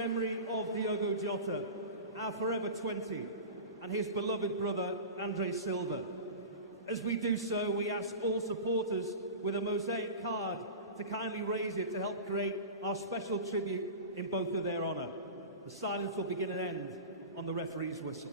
memory of Diogo Jota, our forever 20, and his beloved brother, Andre Silva. As we do so, we ask all supporters with a mosaic card to kindly raise it to help create our special tribute in both of their honour. The silence will begin and end on the referee's whistle.